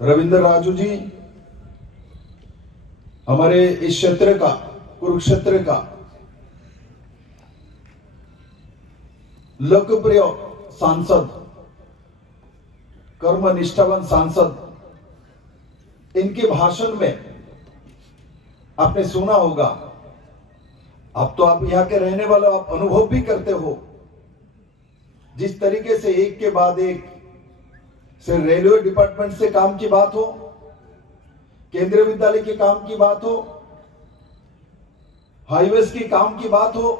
रविंद्र राजू जी हमारे इस क्षेत्र का, कुरुक्षेत्र का लोकप्रिय सांसद, कर्म निष्ठावान सांसद, इनके भाषण में आपने सुना होगा। अब तो आप यहाँ के रहने वाले, आप अनुभव भी करते हो जिस तरीके से एक के बाद एक से रेलवे डिपार्टमेंट से काम की बात हो, केंद्रीय विद्यालय के काम की बात हो, हाईवेज की काम की बात हो,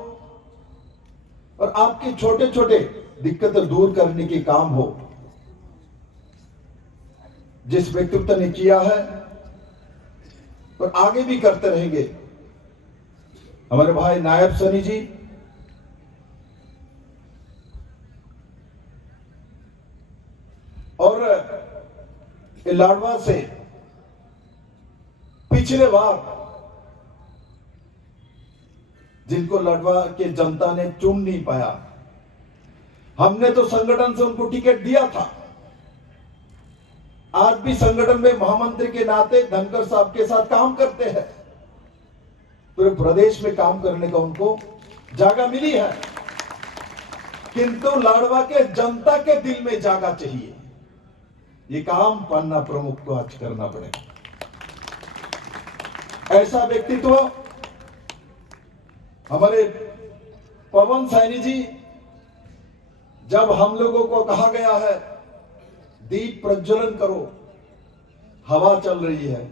और आपके छोटे छोटे दिक्कतें दूर करने की काम हो, जिस व्यक्तित्व ने किया है और आगे भी करते रहेंगे हमारे भाई नायब सनी जी, और लाडवा से पिछले बार जिनको लाडवा के जनता ने चुन नहीं पाया, हमने तो संगठन से उनको टिकट दिया था। आज भी संगठन में महामंत्री के नाते धनखड़ साहब के साथ काम करते हैं, पूरे प्रदेश में काम करने का उनको जगह मिली है, किंतु लाडवा के जनता के दिल में जगह चाहिए। ये काम पन्ना प्रमुख को आज करना पड़ेगा। ऐसा व्यक्तित्व हमारे पवन सैनी जी, जब हम लोगों को कहा गया है दीप प्रज्वलन करो, हवा चल रही है,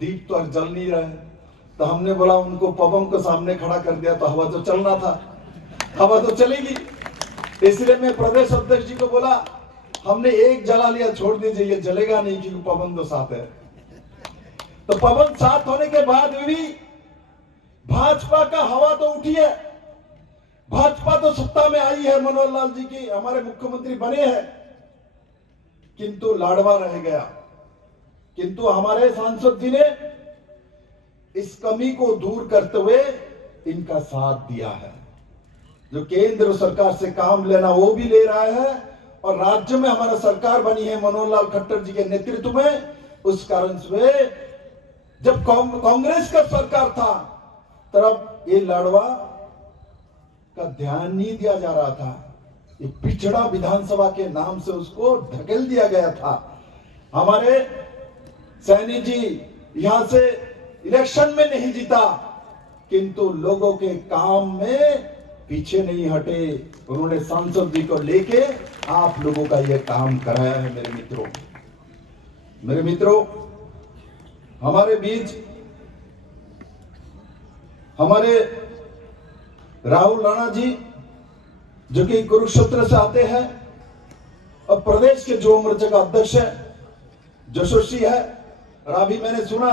दीप तो जल नहीं रहा है, तो हमने बोला उनको, पवन को सामने खड़ा कर दिया तो हवा तो चलना था, हवा तो चलेगी। इसलिए मैं प्रदेश अध्यक्ष जी को बोला, हमने एक जला लिया, छोड़ दीजिए, ये जलेगा नहीं क्योंकि पवन तो साथ है। तो पवन साथ होने के बाद भी भाजपा का हवा तो उठी है, भाजपा तो सत्ता में आई है, मनोहर लाल जी की हमारे मुख्यमंत्री बने हैं, किंतु लाडवा रह गया। किंतु हमारे सांसद जी ने इस कमी को दूर करते हुए इनका साथ दिया है। जो केंद्र सरकार से काम लेना वो भी ले रहा है, और राज्य में हमारा सरकार बनी है मनोहर लाल खट्टर जी के नेतृत्व में। उस कारण से जब कांग्रेस का सरकार था तब ये लाडवा का ध्यान नहीं दिया जा रहा था, ये पिछड़ा विधानसभा के नाम से उसको ढकेल दिया गया था। हमारे सैनी जी यहां से इलेक्शन में नहीं जीता, किंतु लोगों के काम में पीछे नहीं हटे, उन्होंने सांसद जी को लेके आप लोगों का यह काम कराया है। मेरे मित्रों, हमारे बीच हमारे राहुल राणा जी, जो कि कुरुक्षेत्र से आते हैं और प्रदेश के जो मोर्चे का अध्यक्ष है, यशस्वी है। और अभी मैंने सुना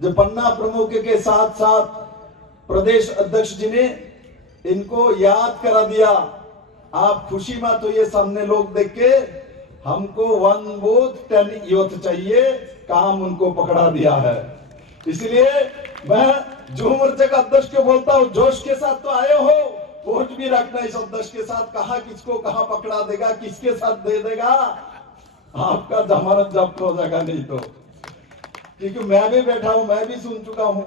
जो पन्ना प्रमुख के साथ साथ प्रदेश अध्यक्ष जी ने इनको याद करा दिया। आप खुशी मत तो ये सामने लोग देख के, हमको 1 बूथ 10 यूथ चाहिए, काम उनको पकड़ा दिया है। इसलिए मैं जो मोर्चे का अध्यक्ष को बोलता हूं, जोश के साथ तो आए हो, पहुंच भी रखना इस अध्यक्ष के साथ, कहा किसको कहां पकड़ा देगा, किसके साथ दे देगा, आपका जमानत जब्त हो जाएगा। नहीं तो, क्योंकि मैं भी बैठा हूं, मैं भी सुन चुका हूं,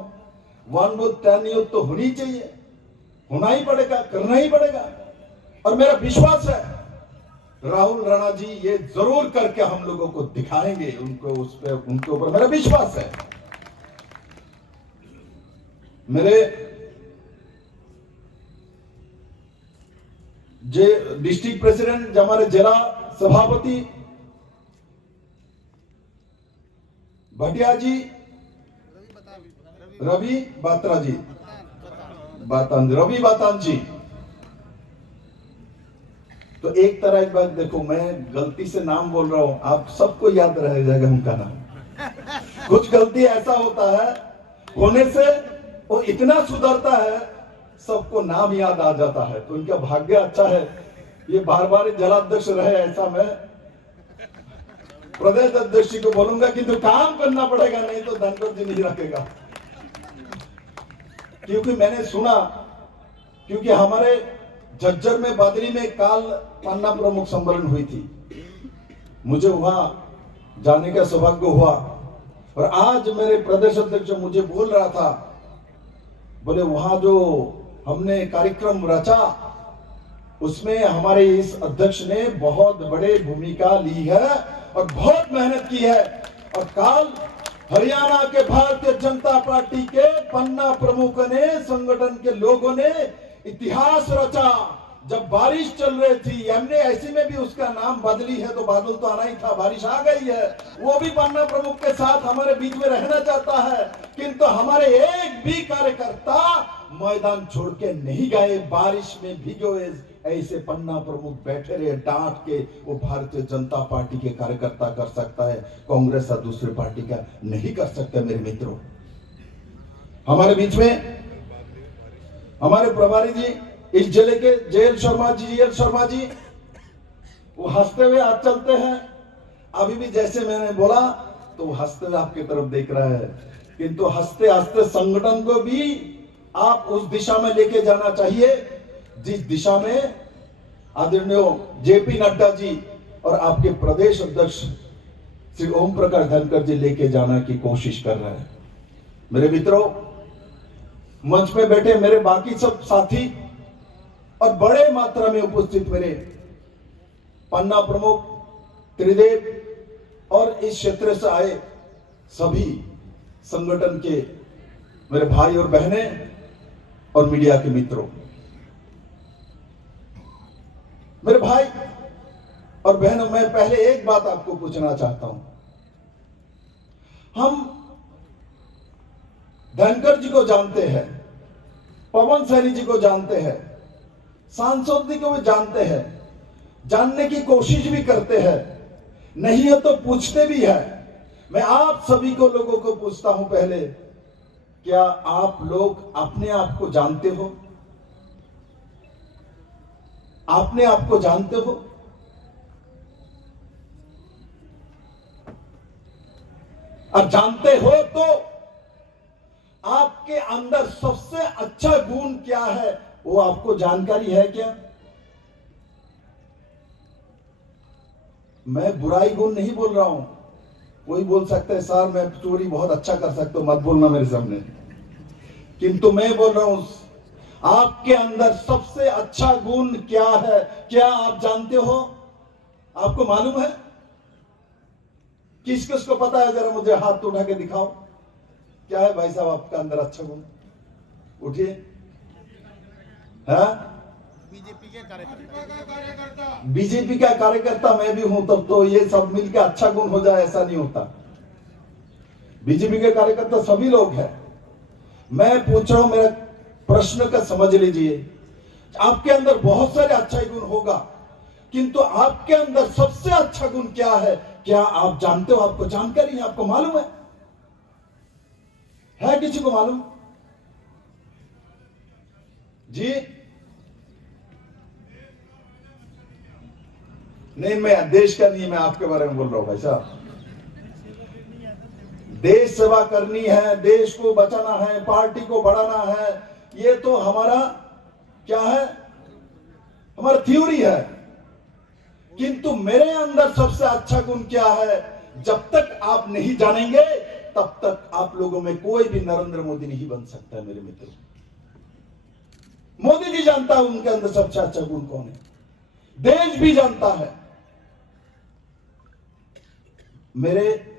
1 बूथ 10 यूथ तो होनी चाहिए, होना ही पड़ेगा, करना ही पड़ेगा। और मेरा विश्वास है राहुल राणा जी ये जरूर करके हम लोगों को दिखाएंगे, उनके ऊपर मेरा विश्वास है। मेरे डिस्ट्रिक्ट प्रेसिडेंट, हमारे जिला सभापति भटिया जी, रवि बात्रा जी, रवि बातान जी, तो एक तरह एक बात देखो, मैं गलती से नाम बोल रहा हूं, आप सबको याद रह जाएगा उनका नाम। कुछ गलती ऐसा होता है, होने से वो इतना सुधरता है, सबको नाम याद आ जाता है। तो उनका भाग्य अच्छा है, ये बार बार जलाध्यक्ष रहे, ऐसा मैं प्रदेश अध्यक्ष जी को बोलूंगा, किंतु काम करना पड़ेगा, नहीं तो धनखड़ जी नहीं रखेगा। क्योंकि मैंने सुना, क्योंकि हमारे झज्जर में बदरी में काल पन्ना प्रमुख सम्मेलन हुई थी, मुझे वहां जाने का सौभाग्य हुआ और आज मेरे प्रदेश अध्यक्ष मुझे बोल रहा था, बोले वहां जो हमने कार्यक्रम रचा उसमें हमारे इस अध्यक्ष ने बहुत बड़े भूमिका ली है और बहुत मेहनत की है। और कल हरियाणा के भारतीय जनता पार्टी के पन्ना प्रमुख ने, संगठन के लोगों ने इतिहास रचा। जब बारिश चल रही थी, हमने ऐसे में भी उसका नाम बदली है, तो बादल तो आना ही था, बारिश आ गई है। वो भी पन्ना प्रमुख के साथ हमारे बीच में रहना चाहता है, किंतु हमारे एक भी कार्यकर्ता मैदान छोड़ के नहीं गए। बारिश में भिगोए ऐसे पन्ना प्रमुख बैठे रहे डांट के। वो भारतीय जनता पार्टी के कार्यकर्ता कर सकता है, कांग्रेस और दूसरे पार्टी का नहीं कर सकता। मेरे मित्रों, हमारे बीच में हमारे प्रभारी जी इस जिले के जेएल शर्मा जी वो हंसते हुए आज चलते हैं। अभी भी जैसे मैंने बोला तो वो हंसते हुए आपकी तरफ देख रहा है, किंतु हंसते हंसते संगठन को भी आप उस दिशा में लेके जाना चाहिए जिस दिशा में आदरणीय जेपी नड्डा जी और आपके प्रदेश अध्यक्ष श्री ओम प्रकाश धनखड़ जी लेके जाने की कोशिश कर रहे हैं। मेरे मित्रों, मंच में बैठे मेरे बाकी सब साथी और बड़े मात्रा में उपस्थित मेरे पन्ना प्रमुख, त्रिदेव और इस क्षेत्र से आए सभी संगठन के मेरे भाई और बहनें और मीडिया के मित्रों, मेरे भाई और बहनों, मैं पहले एक बात आपको पूछना चाहता हूं। हम धनखड़ जी को जानते हैं, पवन सैनी जी को जानते हैं, सांसद जी को भी जानते हैं, जानने की कोशिश भी करते हैं, नहीं है तो पूछते भी है। मैं आप सभी को लोगों को पूछता हूं, पहले क्या आप लोग अपने आप को जानते हो? अपने आप को जानते हो? और जानते हो तो आपके अंदर सबसे अच्छा गुण क्या है, वो आपको जानकारी है क्या? मैं बुराई गुण नहीं बोल रहा हूं। कोई बोल सकता है सर मैं चोरी बहुत अच्छा कर सकता हूं, मत बोलना मेरे सामने। किंतु मैं बोल रहा हूं आपके अंदर सबसे अच्छा गुण क्या है, क्या आप जानते हो? आपको मालूम है? किस किस को पता है? जरा मुझे हाथ उठा के दिखाओ। क्या है भाई साहब आपका अंदर अच्छा गुण? उठिए। बीजेपी के कार्यकर्ता, बीजेपी का कार्यकर्ता मैं भी हूं, तब तो ये सब मिलकर अच्छा गुण हो जाए ऐसा नहीं होता। बीजेपी के कार्यकर्ता सभी लोग हैं। मैं पूछ रहा हूं, मेरा प्रश्न का समझ लीजिए। आपके अंदर बहुत सारे अच्छा गुण होगा, किंतु आपके अंदर सबसे अच्छा गुण क्या है, क्या आप जानते हो? आपको जानकारी है? आपको मालूम है किसी को मालूम? जी नहीं, मैं देश का नहीं, मैं आपके बारे में बोल रहा हूं भाई साहब। देश सेवा करनी है, देश को बचाना है, पार्टी को बढ़ाना है, ये तो हमारा क्या है, हमारा थ्योरी है। किंतु मेरे अंदर सबसे अच्छा गुण क्या है, जब तक आप नहीं जानेंगे तब तक आप लोगों में कोई भी नरेंद्र मोदी नहीं बन सकता है। मेरे मित्रों, मोदी जी जानता है उनके अंदर सबसे अच्छा गुण कौन है, देश भी जानता है। मेरे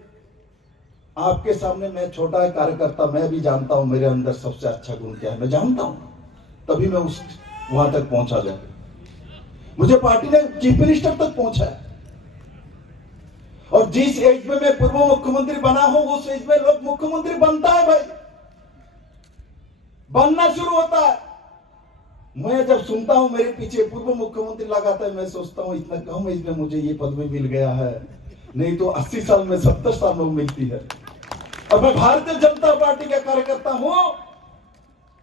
आपके सामने मैं छोटा कार्यकर्ता, मैं भी जानता हूं मेरे अंदर सबसे अच्छा गुण क्या है, मैं जानता हूं, तभी मैं उस वहां तक पहुंचा जाऊं। मुझे पार्टी ने चीफ मिनिस्टर तक पहुंचा है, और जिस एज में मैं पूर्व मुख्यमंत्री बना हूं उस एज में लोग मुख्यमंत्री बनता है भाई, बनना शुरू होता है। मैं जब सुनता हूं मेरे पीछे पूर्व मुख्यमंत्री लगाता है, मैं सोचता हूं इतना कम एज में मुझे ये पदवी मिल गया है, नहीं तो 80 साल में 70 साल में मिलती है। और मैं भारतीय जनता पार्टी का कार्यकर्ता हूं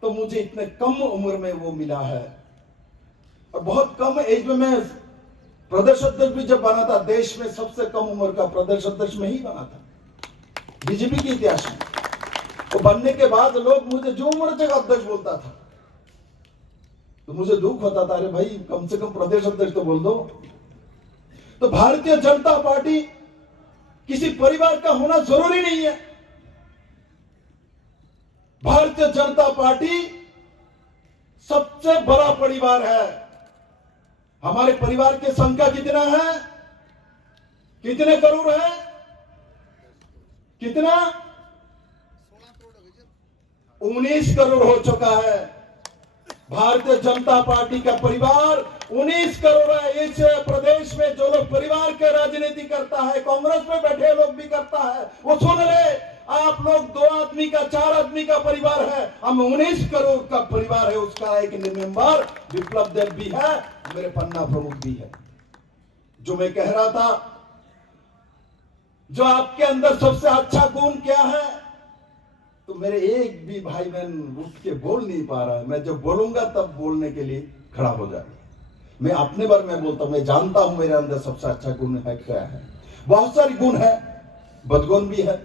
तो मुझे इतने कम उम्र में वो मिला है। और बहुत कम एज में मैं प्रदेश अध्यक्ष भी जब बना था, देश में सबसे कम उम्र का प्रदेश अध्यक्ष में ही बना था बीजेपी के इतिहास में। तो बनने के बाद लोग मुझे जो उम्र जगह अध्यक्ष बोलता था तो मुझे दुख होता था, अरे भाई कम से कम प्रदेश अध्यक्ष तो बोल दो। तो भारतीय जनता पार्टी किसी परिवार का होना जरूरी नहीं है। भारतीय जनता पार्टी सबसे बड़ा परिवार है। हमारे परिवार की संख्या कितना है? कितने करोड़ है? कितना? 19 करोड़ हो चुका है। भारतीय जनता पार्टी का परिवार 19 करोड़ है। इस प्रदेश में जो लोग परिवार के राजनीति करता है, कांग्रेस में बैठे लोग भी करता है, वो सुन ले, आप लोग 2 आदमी का 4 आदमी का परिवार है, हम 19 करोड़ का परिवार है। उसका एक मेंबर विप्लव देव भी है, मेरे पन्ना प्रमुख भी है। जो मैं कह रहा था, जो आपके अंदर सबसे अच्छा गुण क्या है, तो मेरे एक भी भाई बहन उठ के बोल नहीं पा रहा है। मैं जब बोलूंगा तब बोलने के लिए खड़ा हो जाएगा। मैं अपने बारे में बोलता हूं, मैं जानता हूं मेरे अंदर सबसे अच्छा गुण है क्या है। बहुत सारी गुण है, बदगुण भी है,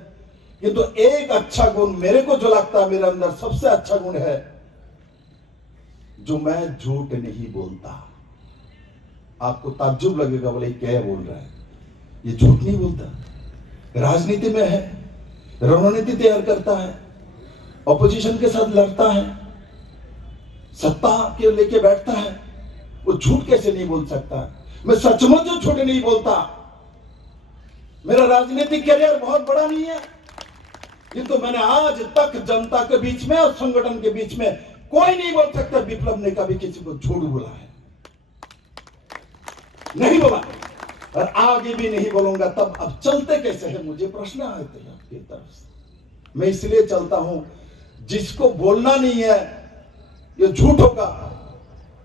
किंतु एक अच्छा गुण मेरे को जो लगता है मेरे अंदर सबसे अच्छा गुण है, जो मैं झूठ नहीं बोलता। आपको ताज्जुब लगेगा, बोले क्या बोल रहा है, ये झूठ नहीं बोलता। राजनीति में है, रणनीति तैयार करता है, ऑपोजिशन के साथ लड़ता है, सत्ता के लेके बैठता है, वो झूठ कैसे नहीं बोल सकता? मैं सचमुच झूठ नहीं बोलता। मेरा राजनीतिक करियर बहुत बड़ा नहीं है, किंतु मैंने आज तक जनता के बीच में और संगठन के बीच में कोई नहीं बोल सकता विप्लव ने कभी किसी को झूठ बोला है, नहीं बोला, और आगे भी नहीं बोलूंगा। तब अब चलते कैसे हैं? मुझे प्रश्न आते हैं आपकी तरफ से। मैं इसलिए चलता हूं, जिसको बोलना नहीं है, ये झूठ होगा,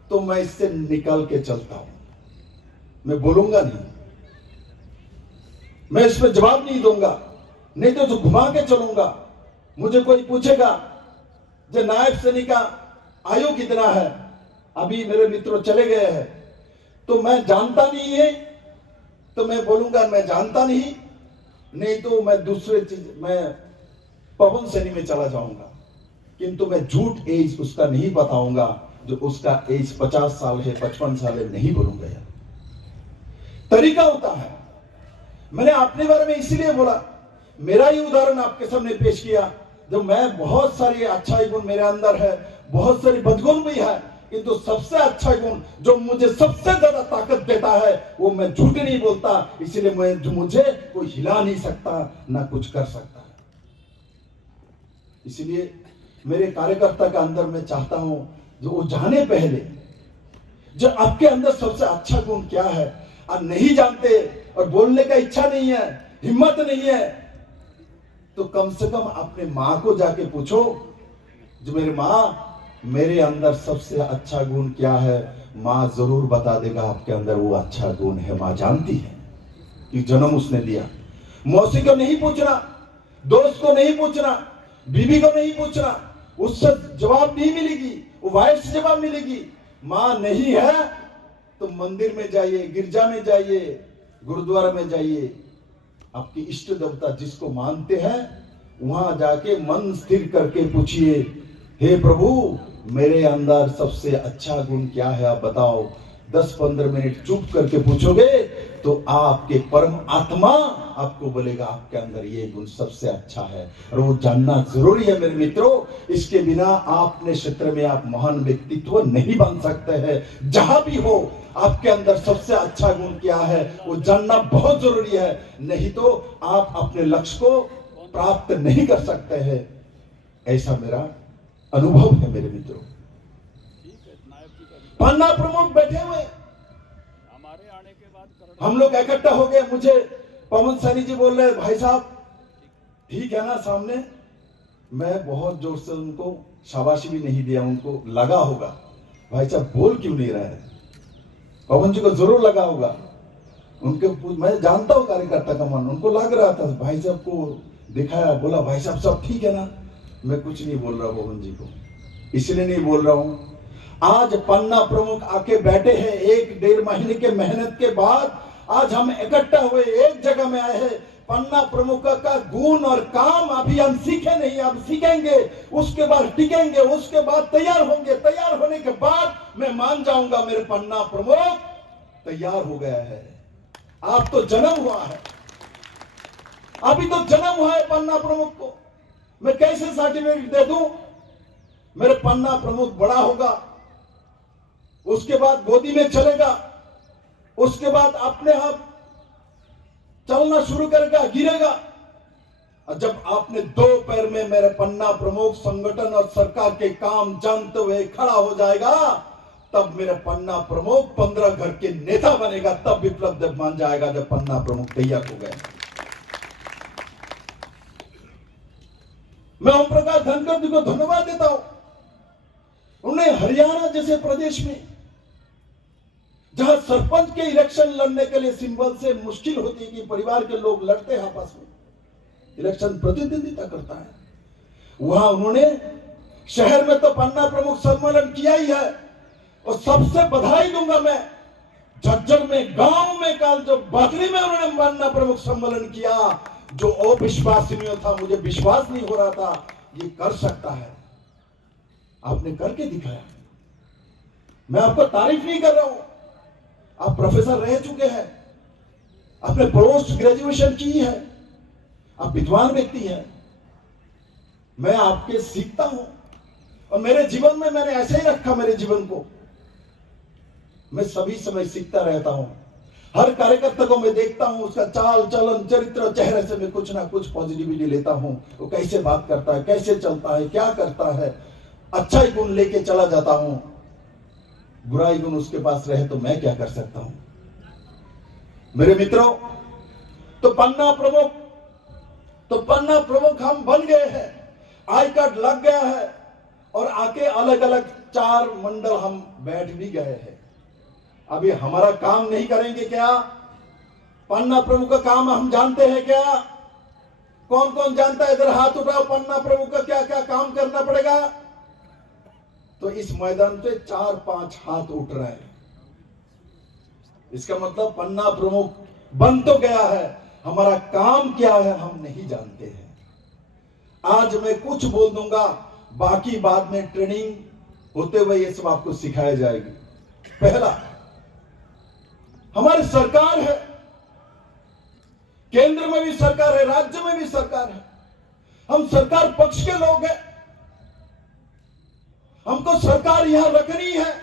तो मैं इससे निकल के चलता हूं, मैं बोलूंगा नहीं, मैं इस पर जवाब नहीं दूंगा, नहीं तो घुमा के चलूंगा। मुझे कोई पूछेगा जो नायब सैनिक का आयु कितना है, अभी मेरे मित्र चले गए हैं, तो मैं जानता नहीं है, तो मैं बोलूंगा मैं जानता नहीं, नहीं तो मैं दूसरे चीज, मैं पवन सैनी में चला जाऊंगा, किंतु मैं झूठ एज उसका नहीं बताऊंगा जो उसका एज 50 साल है, 55 साल है, नहीं बोलूंगा यार। तरीका होता है। मैंने अपने बारे में इसीलिए बोला, मेरा ही उदाहरण आपके सामने पेश किया, जब मैं बहुत सारी अच्छाई गुण मेरे अंदर है, बहुत सारी बदगुण भी है, किंतु सबसे अच्छा गुण जो मुझे सबसे ज्यादा ताकत देता है, वो मैं झूठ नहीं बोलता। इसलिए मुझे कोई हिला नहीं सकता, ना कुछ कर सकता। इसलिए मेरे कार्यकर्ता के अंदर मैं चाहता हूं, जो वो जाने पहले जो आपके अंदर सबसे अच्छा गुण क्या है, आप नहीं जानते और बोलने का इच्छा नहीं है, हिम्मत नहीं है, तो कम से कम अपने मां को जाके पूछो, जो मेरी मां, मेरे अंदर सबसे अच्छा गुण क्या है, मां जरूर बता देगा आपके अंदर वो अच्छा गुण है। मां जानती है कि जन्म उसने दिया। मौसी को नहीं पूछना, दोस्त को नहीं पूछना, बीवी को नहीं पूछना, उससे जवाब नहीं मिलेगी, वो वाइफ से जवाब मिलेगी। मां नहीं है तो मंदिर में जाइए, गिरजा में जाइए, गुरुद्वारा में जाइए, आपकी इष्ट देवता जिसको मानते हैं वहां जाके मन स्थिर करके पूछिए, हे प्रभु मेरे अंदर सबसे अच्छा गुण क्या है, आप बताओ। 10-15 मिनट चुप करके पूछोगे तो आपके परम आत्मा आपको बोलेगा आपके अंदर ये गुण सबसे अच्छा है, और वो जानना जरूरी है मेरे मित्रों। इसके बिना आपने क्षेत्र में आप महान व्यक्तित्व नहीं बन सकते हैं। जहां भी हो आपके अंदर सबसे अच्छा गुण क्या है वो जानना बहुत जरूरी है, नहीं तो आप अपने लक्ष्य को प्राप्त नहीं कर सकते हैं। ऐसा मेरा अनुभव है मेरे मित्रों। पन्ना प्रमुख बैठे हुए, हमारे आने के बाद हम लोग इकट्ठा हो गए। मुझे पवन सैनी जी बोल रहे, भाई साहब ठीक है ना सामने। मैं बहुत जोर से उनको शाबाशी भी नहीं दिया, उनको लगा होगा भाई साहब बोल क्यों नहीं रहे हैं। पवन जी को जरूर लगा होगा, उनके मैं जानता हूं कार्यकर्ता का मन, उनको लग रहा था। भाई साहब को दिखाया, बोला भाई साहब सब ठीक है ना। मैं कुछ नहीं बोल रहा पवन जी को, इसलिए नहीं बोल रहा हूं। आज पन्ना प्रमुख आके बैठे हैं, 1-1.5 महीने के मेहनत के बाद आज हम इकट्ठा हुए, एक जगह में आए हैं। पन्ना प्रमुख का गुण और काम अभी हम सीखे नहीं, अब सीखेंगे, उसके बाद टिकेंगे, उसके बाद तैयार होंगे। तैयार होने के बाद मैं मान जाऊंगा मेरे पन्ना प्रमुख तैयार हो गया है। आप तो जन्म हुआ है, अभी तो जन्म हुआ है पन्ना प्रमुख को, मैं कैसे सर्टिफिकेट दे दूं? मेरे पन्ना प्रमुख बड़ा होगा, उसके बाद गोदी में चलेगा, उसके बाद अपने आप चलना शुरू करेगा, गिरेगा। और जब आपने दो पैर में मेरे पन्ना प्रमुख संगठन और सरकार के काम जानते हुए खड़ा हो जाएगा, तब मेरे पन्ना प्रमुख 15 घर के नेता बनेगा, तब विप्लव देव मान जाएगा जब पन्ना प्रमुख तैयार हो गए। मैं ओम प्रकाश धनखड़ जी को धन्यवाद देता हूं। उन्होंने हरियाणा जैसे प्रदेश में, जहां सरपंच के इलेक्शन लड़ने के लिए सिंबल से मुश्किल होती है कि परिवार के लोग लड़ते हैं आपस में, इलेक्शन प्रतिद्वंदिता करता है, वहां उन्होंने शहर में तो पन्ना प्रमुख सम्मेलन किया ही है। और सबसे बधाई दूंगा मैं, झज्जर में गांव में कल जो बदली में उन्होंने पन्ना प्रमुख सम्मेलन किया, जो अविश्वसनीय था, मुझे विश्वास नहीं हो रहा था ये कर सकता है, आपने करके दिखाया। मैं आपको तारीफ नहीं कर रहा हूं, आप प्रोफेसर रह चुके हैं, आपने पोस्ट ग्रेजुएशन की है, आप विद्वान व्यक्ति हैं, मैं आपके सीखता हूं। और मेरे जीवन में मैंने ऐसे ही रखा मेरे जीवन को, मैं सभी समय सीखता रहता हूं। हर कार्यकर्ता को मैं देखता हूं, उसका चाल चलन चरित्र चेहरे से मैं कुछ ना कुछ पॉजिटिविटी लेता हूं। वो कैसे बात करता है, कैसे चलता है, क्या करता है, अच्छा ही गुण लेके चला जाता हूं। बुराई गुण उसके पास रहे तो मैं क्या कर सकता हूं। मेरे मित्रों, तो पन्ना प्रमुख हम बन गए हैं, आई कार्ड लग गया है, और आके अलग अलग 4 मंडल हम बैठ भी गए हैं। अभी हमारा काम नहीं करेंगे क्या? पन्ना प्रमुख का काम हम जानते हैं क्या? कौन कौन जानता है? इधर हाथ उठाओ, पन्ना प्रमुख का क्या क्या काम करना पड़ेगा? तो इस मैदान पे 4-5 हाथ उठ रहे हैं। इसका मतलब पन्ना प्रमुख बन तो गया है, हमारा काम क्या है हम नहीं जानते हैं। आज मैं कुछ बोल दूंगा, बाकी बाद में ट्रेनिंग होते हुए ये सब आपको सिखाया जाएगी। पहला, हमारी सरकार है, केंद्र में भी सरकार है, राज्य में भी सरकार है, हम सरकार पक्ष के लोग हैं, हमको सरकार यहां रखनी है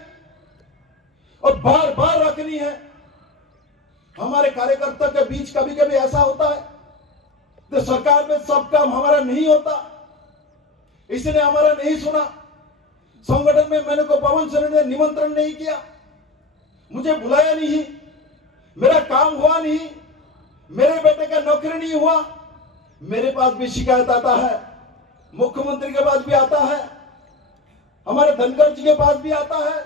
और बार बार रखनी है। हमारे कार्यकर्ता के बीच कभी कभी ऐसा होता है तो सरकार में सब काम हमारा नहीं होता, इसने हमारा नहीं सुना। संगठन में मैंने को पवन सर ने निमंत्रण नहीं किया, मुझे बुलाया नहीं, मेरा काम हुआ नहीं, मेरे बेटे का नौकरी नहीं हुआ। मेरे पास भी शिकायत आता है, मुख्यमंत्री के पास भी आता है, हमारे धनखड़ जी के पास भी आता है,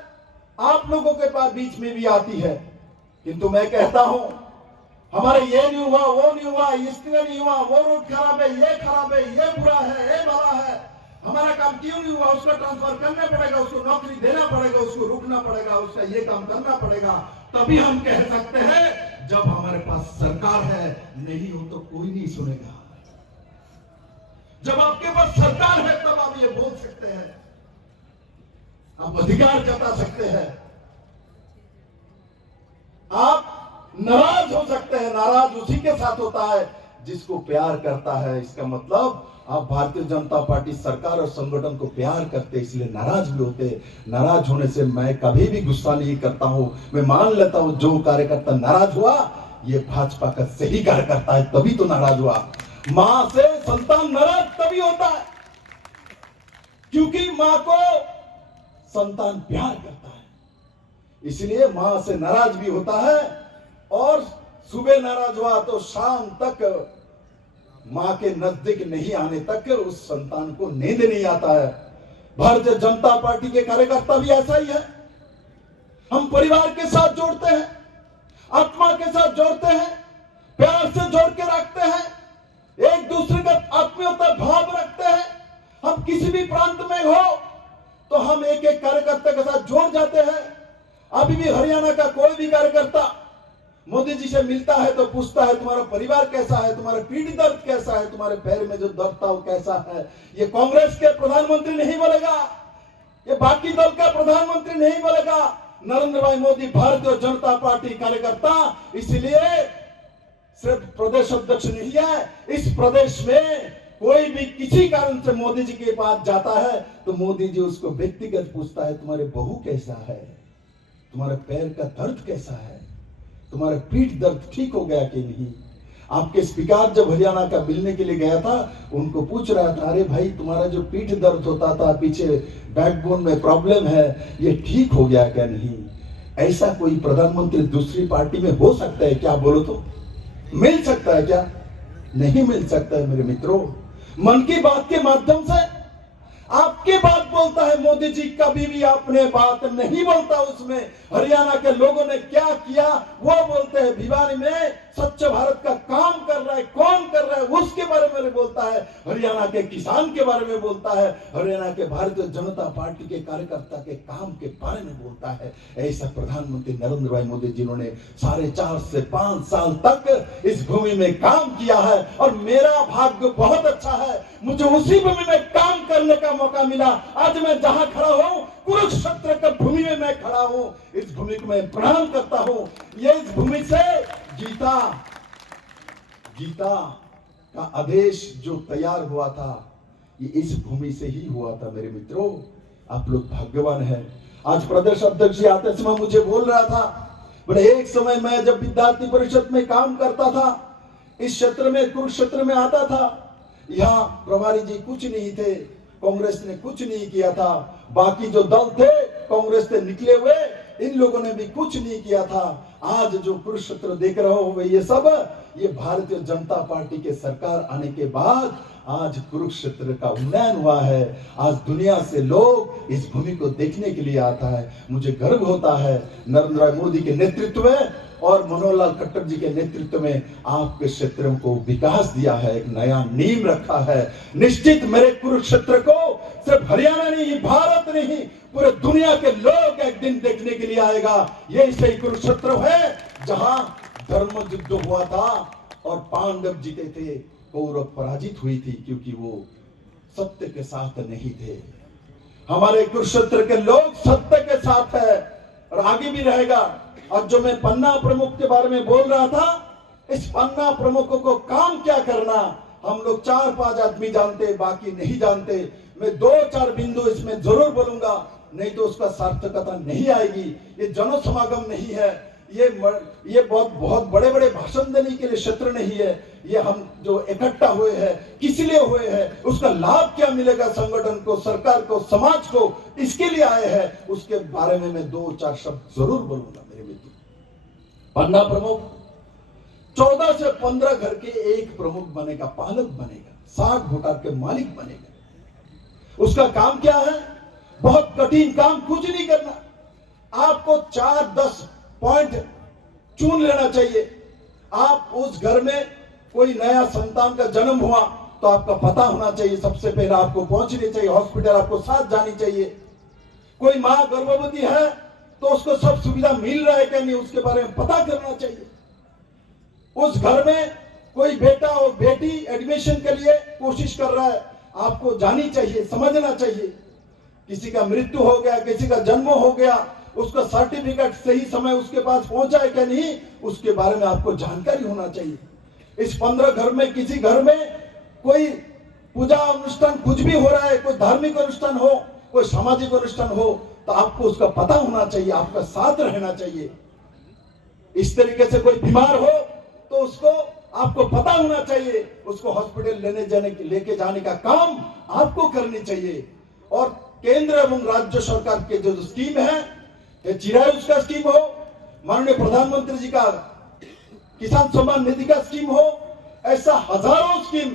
आप लोगों के पास बीच में भी आती है। किंतु मैं कहता हूं, हमारे ये नहीं हुआ, वो नहीं हुआ, इसलिए नहीं हुआ, वो रोड खराब है, ये बुरा है, ये भला है, हमारा काम क्यों नहीं हुआ? उसको ट्रांसफर करना पड़ेगा, उसको नौकरी देना पड़ेगा, उसको रुकना पड़ेगा, उसका ये काम करना पड़ेगा, तभी हम कह सकते हैं जब हमारे पास सरकार है। नहीं हो तो कोई नहीं सुनेगा। जब आपके पास सरकार है तब आप ये बोल सकते हैं, आप अधिकार जता सकते हैं, आप नाराज हो सकते हैं। नाराज उसी के साथ होता है जिसको प्यार करता है। इसका मतलब आप भारतीय जनता पार्टी सरकार और संगठन को प्यार करते, इसलिए नाराज भी होते। नाराज होने से मैं कभी भी गुस्सा नहीं करता हूं। मैं मान लेता हूं जो कार्यकर्ता नाराज हुआ ये भाजपा का सही कार्यकर्ता है, तभी तो नाराज हुआ। मां से संतान नाराज तभी होता है क्योंकि मां को संतान प्यार करता है, इसलिए मां से नाराज भी होता है। और सुबह नाराज हुआ तो शाम तक मां के नजदीक नहीं आने तक उस संतान को नींद नहीं आता है। भारतीय जनता पार्टी के कार्यकर्ता भी ऐसा ही है, हम परिवार के साथ जोड़ते हैं, आत्मा के साथ जोड़ते हैं, प्यार से जोड़ के रखते हैं, एक दूसरे का आत्मीयता भाव रखते हैं। हम किसी भी प्रांत में हो तो हम एक एक कार्यकर्ता के साथ जोड़ जाते हैं। अभी भी हरियाणा का कोई भी कार्यकर्ता मोदी जी से मिलता है तो पूछता है तुम्हारा परिवार कैसा है, तुम्हारा पीठ दर्द कैसा है, तुम्हारे पैर में जो दर्द था वो कैसा है। ये कांग्रेस के प्रधानमंत्री नहीं बोलेगा, ये बाकी दल का प्रधानमंत्री नहीं बोलेगा, नरेंद्र भाई मोदी भारतीय जनता पार्टी कार्यकर्ता। इसलिए सिर्फ प्रदेश अध्यक्ष नहीं है, इस प्रदेश में कोई भी किसी कारण से मोदी जी के पास जाता है तो मोदी जी उसको व्यक्तिगत पूछता है, तुम्हारे बहू कैसा है, तुम्हारे पैर का दर्द कैसा है, तुम्हारा पीठ दर्द ठीक हो गया कि नहीं। आपके स्पीकर जब हरियाणा का मिलने के लिए गया था, उनको पूछ रहा था, अरे भाई तुम्हारा जो पीठ दर्द होता था, पीछे बैकबोन में प्रॉब्लम है, ये ठीक हो गया क्या नहीं। ऐसा कोई प्रधानमंत्री दूसरी पार्टी में हो सकता है क्या? बोलो तो मिल सकता है क्या? नहीं मिल सकता है मेरे मित्रों। मन की बात के माध्यम से आपकी बात बोलता है मोदी जी, कभी भी अपने बात नहीं बोलता। उसमें हरियाणा के लोगों ने क्या किया वो बोलते हैं। भिवानी में स्वच्छ भारत का काम कर रहा है, कौन कर रहा है उसके बारे में बोलता है, हरियाणा के किसान के बारे में बोलता है, हरियाणा के भारतीय जनता पार्टी के कार्यकर्ता के काम के बारे में बोलता है। ऐसा प्रधानमंत्री नरेंद्र भाई मोदी जी ने 4.5 से 5 साल तक इस भूमि में काम किया है और मेरा भाग्य बहुत अच्छा है, मुझे उसी भूमि में काम करने का मौका मिला। आज मैं जहां खड़ा हूं, कुरुक्षेत्र की भूमि में मैं खड़ा हूं, इस भूमि को मैं प्रणाम करता हूं। ये इस भूमि से गीता का आदेश जो तैयार हुआ था, ये इस भूमि से ही हुआ था। मेरे मित्रों, आप लोग भाग्यवान हैं। आज प्रदेश अध्यक्ष जी आते समय मुझे बोल रहा था, बोले एक समय मैं जब विद्यार्थी परिषद में काम करता था, इस क्षेत्र में कुरुक्षेत्र में आता था, यहाँ प्रभारी जी कुछ नहीं थे, कांग्रेस ने कुछ नहीं किया था, बाकी जो दल थे कांग्रेस से निकले हुए, इन लोगों ने भी कुछ नहीं किया था। आज जो कुरुक्षेत्र देख रहे हो ये सब, ये भारतीय जनता पार्टी के सरकार आने के बाद आज कुरुक्षेत्र का उन्नयन हुआ है। आज दुनिया से लोग इस भूमि को देखने के लिए आता है। मुझे गर्व होता है नरेंद्र भाई मोदी के नेतृत्व में और मनोहर लाल खट्टर जी के नेतृत्व में आपके क्षेत्रों को विकास दिया है, एक नया नींव रखा है। निश्चित मेरे कुरुक्षेत्र को सिर्फ हरियाणा नहीं, भारत नहीं, पूरे दुनिया के लोग एक दिन देखने के लिए आएगा। ये सही कुरुक्षेत्र है जहां धर्म युद्ध हुआ था और पांडव जीते थे, कौरव पराजित हुई थी, क्योंकि वो सत्य के साथ नहीं थे। हमारे कुरुक्षेत्र के लोग सत्य के साथ है और आगे भी रहेगा। और जो मैं पन्ना प्रमुख के बारे में बोल रहा था, इस पन्ना प्रमुखों को काम क्या करना, हम लोग 4-5 आदमी जानते, बाकी नहीं जानते। मैं 2-4 बिंदु इसमें जरूर बोलूंगा, नहीं तो उसका सार्थकता नहीं आएगी। ये जन समागम नहीं है, ये बहुत बड़े बड़े भाषण देने के लिए क्षेत्र नहीं है। ये हम जो इकट्ठा हुए हैं, किस लिए हुए हैं, उसका लाभ क्या मिलेगा संगठन को, सरकार को, समाज को, इसके लिए आए हैं, उसके बारे में मैं 2-4 शब्द जरूर बोलूंगा। मेरे मित्र, पन्ना प्रमुख 14 से 15 घर के एक प्रमुख बनेगा, पालक बनेगा, 60 वोटर के मालिक बनेगा। उसका काम क्या है? बहुत कठिन काम, कुछ नहीं करना, आपको 4-10 पॉइंट चुन लेना चाहिए। आप उस घर में कोई नया संतान का जन्म हुआ तो आपका पता होना चाहिए, सबसे पहले आपको पहुंचनी चाहिए, हॉस्पिटल आपको साथ जानी चाहिए। कोई मां गर्भवती है तो उसको सब सुविधा मिल रहा है क्या नहीं, उसके बारे में पता करना चाहिए। उस घर में कोई बेटा और बेटी एडमिशन के लिए कोशिश कर रहा है, आपको जानी चाहिए, समझना चाहिए। किसी का मृत्यु हो गया, किसी का जन्म हो गया, उसका सर्टिफिकेट सही समय उसके पास पहुंचा है क्या नहीं, उसके बारे में आपको जानकारी होना चाहिए। इस 15 घर में किसी घर में कोई पूजा अनुष्ठान कुछ भी हो रहा है, कोई धार्मिक अनुष्ठान हो, कोई सामाजिक अनुष्ठान हो, तो आपको उसका पता होना चाहिए, आपका साथ रहना चाहिए। इस तरीके से कोई बीमार हो तो उसको आपको पता होना चाहिए, उसको हॉस्पिटल लेके जाने का काम आपको करनी चाहिए। और केंद्र एवं राज्य सरकार के जो स्कीम है, चिरायुष का स्कीम हो, माननीय प्रधानमंत्री जी का किसान सम्मान निधि का स्कीम हो, ऐसा हजारों स्कीम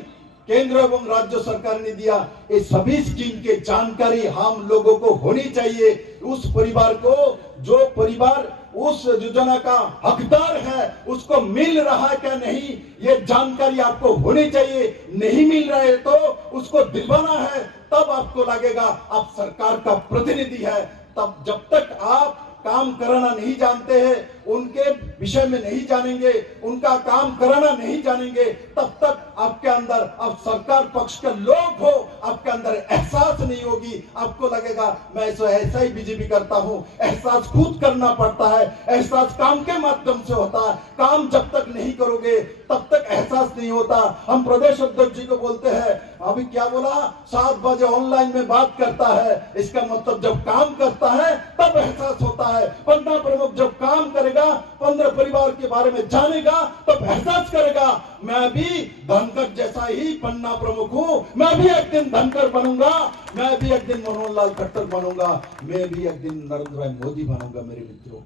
केंद्र एवं राज्य सरकार ने दिया। ये सभी स्कीम की जानकारी हम लोगों को होनी चाहिए। उस परिवार को, जो परिवार उस योजना का हकदार है, उसको मिल रहा है क्या नहीं, ये जानकारी आपको होनी चाहिए। नहीं मिल रहा है तो उसको दिलवाना है, तब आपको लगेगा आप सरकार का प्रतिनिधि है। तब जब तक आप काम कराना नहीं जानते हैं, उनके विषय में नहीं जानेंगे, उनका काम कराना नहीं जानेंगे, तब तक आपके अंदर अब सरकार पक्ष के लोग हो, आपके अंदर एहसास नहीं होगी। आपको लगेगा मैं ऐसा ही बीजेपी करता हूं। एहसास खुद करना पड़ता है, एहसास काम के माध्यम से होता है। काम जब तक नहीं करोगे तब तक एहसास नहीं होता। हम प्रदेश अध्यक्ष जी को बोलते हैं, अभी क्या बोला, 7 बजे ऑनलाइन में बात करता है, इसका मतलब जब काम करता है तब एहसास होता है। पन्ना प्रमुख जब काम करेगा, 15 परिवार के बारे में जानेगा, तब एहसास करेगा मैं भी धनकर जैसा ही पन्ना प्रमुख हूं, मैं भी एक दिन धनकर बनूंगा, मैं भी एक दिन मनोहर लाल खट्टर बनूंगा, मैं भी एक दिन नरेंद्र भाई मोदी बनूंगा। मेरे मित्रों,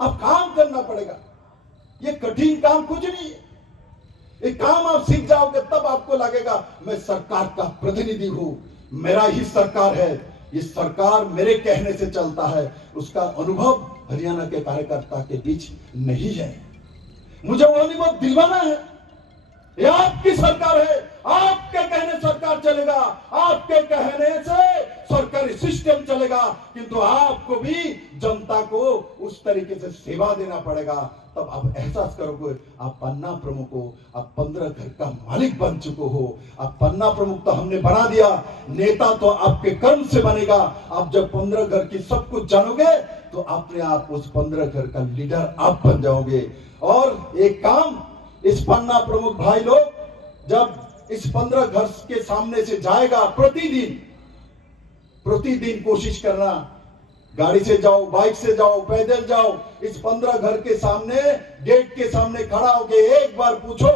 अब काम करना पड़ेगा। ये कठिन काम कुछ नहीं है। ये काम आप सीख जाओगे तब आपको लगेगा मैं सरकार का प्रतिनिधि हूं, मेरा ही सरकार है, ये सरकार मेरे कहने से चलता है। उसका अनुभव हरियाणा के कार्यकर्ता के बीच नहीं है। मुझे वो अनुभव दिलवाना है। ये आपकी सरकार है, आपके कहने सरकार चलेगा, आपके कहने से सरकारी सिस्टम चलेगा, किंतु आपको भी जनता को उस तरीके से सेवा देना पड़ेगा। तब आप एहसास करोगे आप पन्ना प्रमुख हो, आप 15 घर का मालिक बन चुके हो। आप पन्ना प्रमुख तो हमने बना दिया, नेता तो आपके कर्म से बनेगा। आप जब 15 घर की सब कुछ जानोगे तो अपने आप उस 15 घर का लीडर आप बन जाओगे। और एक काम, इस पन्ना प्रमुख भाई लोग जब इस 15 घर के सामने से जाएगा, प्रतिदिन कोशिश करना, गाड़ी से जाओ, बाइक से जाओ, पैदल जाओ, इस 15 घर के सामने, गेट के सामने खड़ा होके एक बार पूछो,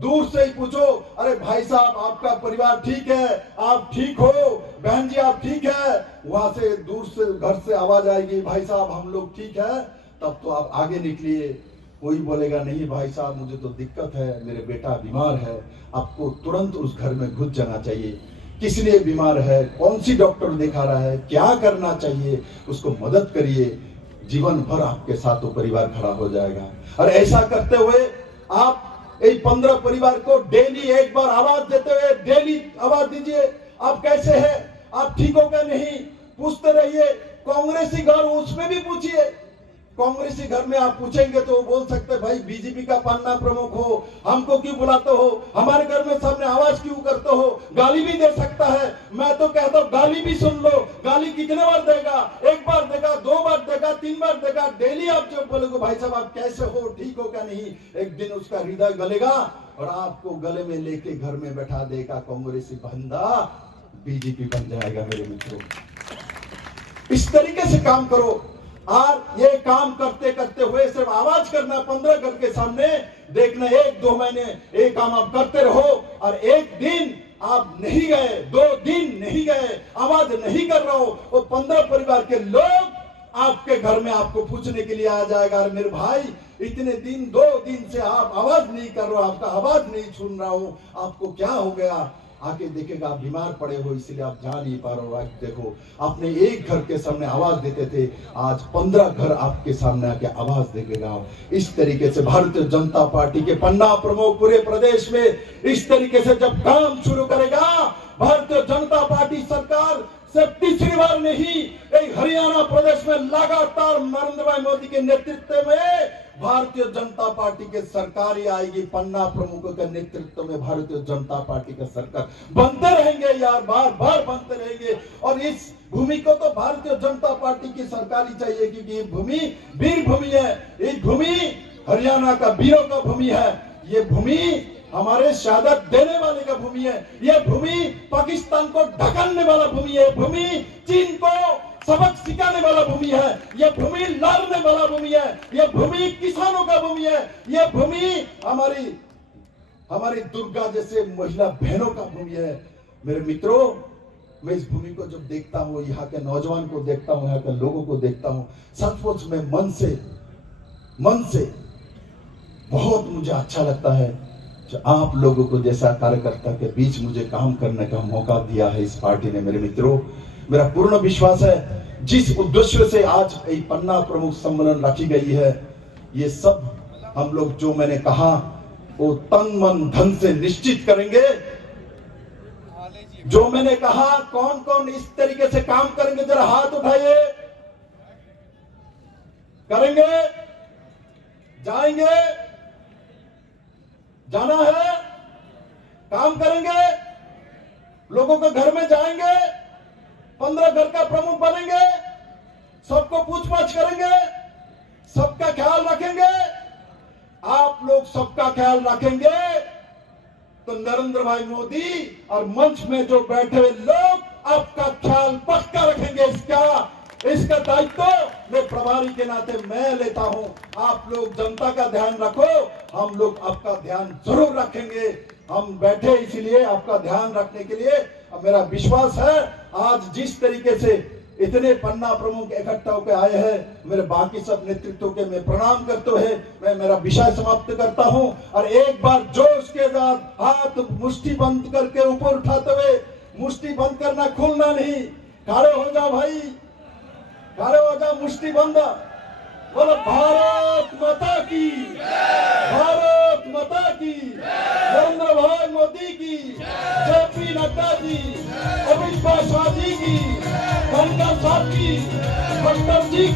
दूर से ही पूछो, अरे भाई साहब आपका परिवार ठीक है, आप ठीक हो, बहन जी आप ठीक है। वहां से दूर से घर से आवाज आएगी, भाई साहब हम लोग ठीक है। तब तो आप आगे निकलिए। कोई बोलेगा नहीं भाई साहब मुझे तो दिक्कत है, मेरे बेटा बीमार है। आपको तुरंत उस घर में घुस जाना चाहिए। किस लिए बीमार है, कौन सी डॉक्टर दिखा रहा है, क्या करना चाहिए, उसको मदद करिए। जीवन भर आपके साथ वो परिवार खड़ा हो जाएगा। और ऐसा करते हुए आप 15 परिवार को डेली एक बार आवाज देते हुए, डेली आवाज दीजिए, आप कैसे हैं, आप ठीक हो क्या नहीं, पूछते रहिए। कांग्रेसी घर उसमें भी पूछिए। कांग्रेसी घर में आप पूछेंगे तो वो बोल सकते भाई बीजेपी का पन्ना प्रमुख हो, हमको क्यों बुलाते हो, हमारे घर में सामने आवाज क्यों करते हो, गाली भी दे सकता है। मैं तो कहता हूँ गाली भी सुन लो। गाली कितने बार देगा, एक बार देगा, 2 बार देगा, 3 बार देगा। डेली आप जब बोलोगे भाई साहब आप कैसे हो, ठीक हो क्या नहीं, एक दिन उसका हृदय गलेगा और आपको गले में लेके घर में बैठा देगा कांग्रेसी बंदा, बीजेपी बन जाएगा। मेरे मित्रों, इस तरीके से काम करो। और ये काम करते करते हुए सिर्फ आवाज करना 15 घर के सामने, देखना 1-2 महीने ये काम आप करते रहो। और एक दिन आप नहीं गए, 2 दिन नहीं गए, आवाज नहीं कर रहा हो, वो 15 परिवार के लोग आपके घर में आपको पूछने के लिए आ जाएगा, अरे मेरे भाई इतने दिन 2 दिन से आप आवाज नहीं कर रहे हो, आपका आवाज नहीं सुन रहा हूं, आपको क्या हो गया। आके देखेगा आप बीमार पड़े हो, इसलिए आप जा नहीं पा रहे हो। देखो आपने एक घर के सामने आवाज देते थे, आज 15 घर आपके सामने आके आवाज देगा। इस तरीके से भारतीय जनता पार्टी के पन्ना प्रमुख पूरे प्रदेश में इस तरीके से जब काम शुरू करेगा, भारतीय जनता पार्टी सरकार सिर्फ तीसरी बार नहीं, हरियाणा प्रदेश में लगातार नरेंद्र भाई मोदी के नेतृत्व में भारतीय जनता पार्टी के सरकार ही आएगी। पन्ना प्रमुखों के नेतृत्व में भारतीय जनता पार्टी का सरकार बनते रहेंगे यार, बार बार बनते रहेंगे। और इस भूमि को तो भारतीय जनता पार्टी की सरकार ही चाहिए, क्योंकि ये भूमि वीर भूमि है, ये भूमि हरियाणा का वीरों का भूमि है, ये भूमि हमारे शहादत देने वाले का भूमि है, ये भूमि पाकिस्तान को ढकलने वाला भूमि है, भूमि चीन को सबक सिखाने वाला भूमि है, यह भूमि लड़ने वाला भूमि है, यह भूमि किसानों का भूमि है, यह भूमि हमारी दुर्गा जैसे महिला बहनों का भूमि है। मेरे मित्रों, मैं इस भूमि को जब देखता हूँ, यहाँ के नौजवान को देखता हूँ, यहाँ के लोगों को देखता हूँ, सचमुच में मन से बहुत मुझे अच्छा लगता है जो आप लोगों को जैसा कार्यकर्ता के बीच मुझे काम करने का मौका दिया है इस पार्टी ने। मेरे मित्रों, मेरा पूर्ण विश्वास है जिस उद्देश्य से आज एक पन्ना प्रमुख सम्मेलन रखी गई है, ये सब हम लोग जो मैंने कहा वो तन मन धन से निश्चित करेंगे। जो मैंने कहा कौन कौन इस तरीके से काम करेंगे, जरा हाथ उठाइए। करेंगे, जाएंगे, जाना है, काम करेंगे, लोगों के घर में जाएंगे, 15 घर का प्रमुख बनेंगे, सबको पूछ-पाछ करेंगे, सबका ख्याल रखेंगे। आप लोग सबका ख्याल रखेंगे तो नरेंद्र भाई मोदी और मंच में जो बैठे हुए लोग आपका ख्याल पक्का रखेंगे। इसका दायित्व मैं प्रभारी के नाते मैं लेता हूं। आप लोग जनता का ध्यान रखो, हम लोग आपका ध्यान जरूर रखेंगे। हम बैठे इसीलिए आपका ध्यान रखने के लिए। अब मेरा विश्वास है आज जिस तरीके से इतने पन्ना प्रमुख इकट्ठा होकर आए हैं, मेरे बाकी सब नेतृत्व के मैं प्रणाम करते हुए मैं मेरा विषय समाप्त करता हूं। और एक बार जोश के साथ हाथ मुट्ठी बंद करके ऊपर उठाते हुए, मुट्ठी बंद करना, खुलना नहीं, खड़े हो जाओ भाई, खड़े हो जाओ, मुट्ठी बंद। बोलो भारत माता की, भारत माता की, नरेंद्र भाई मोदी की, जेपी नड्डा जी, अमित शाह जी की, खट्टर साहब की, खट्टर जी